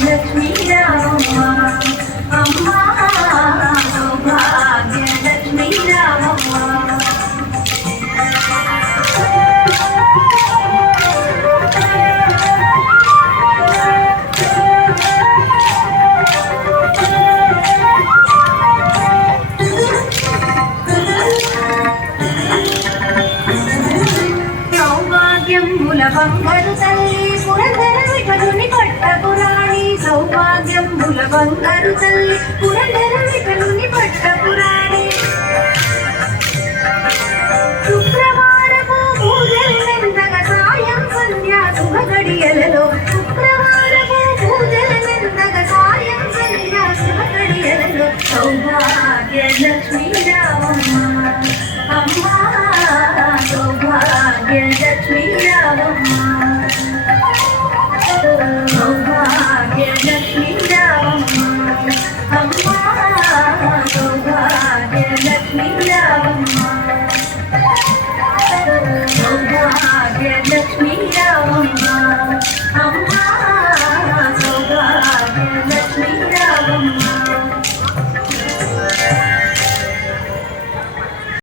లక్ష్మీ రామమ్మ అమ్మ సౌభాగ్య లక్ష్మీ రామమ్మ బంగారు తల్లి పురందర విఠలుని పట్టపురాణి సౌభాగ్యముల బంగారు తల్లి పురందర విఠలుని పట్టపురాణి శుక్రవారము పూజలెందగ సాయం సంధ్యా శుభ గడియలలో శుక్రవారము పూజలెందగ సాయం సంధ్యా శుభ గడియలలో సౌభాగ్య లక్ష్మి